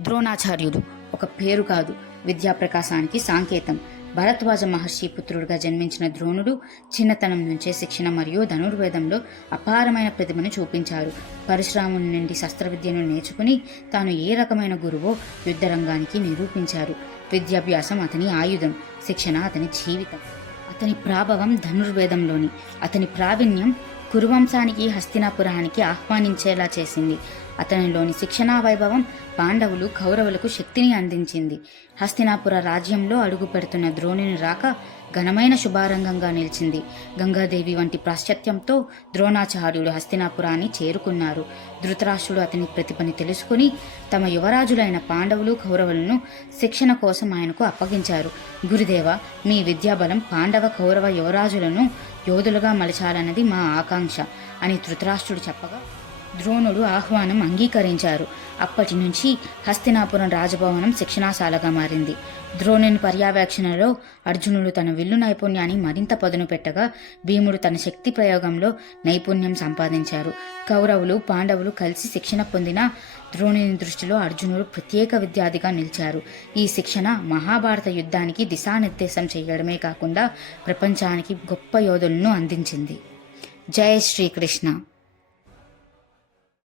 ద్రోణాచార్యుడు ఒక పేరు కాదు విద్యాప్రకాశానికి సాంకేతం. భరద్వాజ మహర్షి పుత్రుడుగా జన్మించిన ద్రోణుడు చిన్నతనం నుంచే శిక్షణ మరియు ధనుర్వేదంలో అపారమైన ప్రతిభను చూపించారు. పరశురాముని నుండి శస్త్రవిద్యను నేర్చుకుని తాను ఏ రకమైన గురువో యుద్ధరంగానికి నిరూపించారు. విద్యాభ్యాసం అతని ఆయుధం శిక్షణ అతని జీవితం. అతని ప్రాభవం ధనుర్వేదంలోని అతని ప్రావీణ్యం కురువంశానికి హస్తినాపురానికి ఆహ్వానించేలా చేసింది. అతనిలోని శిక్షణా వైభవం పాండవులు కౌరవులకు శక్తిని అందించింది. హస్తినాపుర రాజ్యంలో అడుగుపెడుతున్న ద్రోణుని రాక ఘనమైన శుభారంగంగా నిలిచింది. గంగాదేవి వంటి ప్రాశ్చత్యంతో ద్రోణాచార్యుడు హస్తినాపురాన్ని చేరుకున్నారు. ధృతరాష్ట్రుడు అతని ప్రతిభని తెలుసుకుని తమ యువరాజులైన పాండవులు కౌరవులను శిక్షణ కోసం ఆయనకు అప్పగించారు. గురుదేవ మీ విద్యాబలం పాండవ కౌరవ యువరాజులను యోధులుగా మలచాలన్నది మా ఆకాంక్ష అని ధృతరాష్ట్రుడు చెప్పగా ద్రోణుడు ఆహ్వానం అంగీకరించారు. అప్పటి నుంచి హస్తినాపురం రాజభవనం శిక్షణాశాలగా మారింది. ద్రోణుని పర్యవేక్షణలో అర్జునుడు తన విల్లు నైపుణ్యాన్ని మరింత పదును పెట్టగా భీముడు తన శక్తి ప్రయోగంలో నైపుణ్యం సంపాదించారు. కౌరవులు పాండవులు కలిసి శిక్షణ పొందిన ద్రోణుని దృష్టిలో అర్జునుడు ప్రత్యేక విద్యార్థిగా నిలిచారు. ఈ శిక్షణ మహాభారత యుద్ధానికి దిశానిర్దేశం చేయడమే కాకుండా ప్రపంచానికి గొప్ప యోధులను అందించింది. జయ శ్రీకృష్ణ.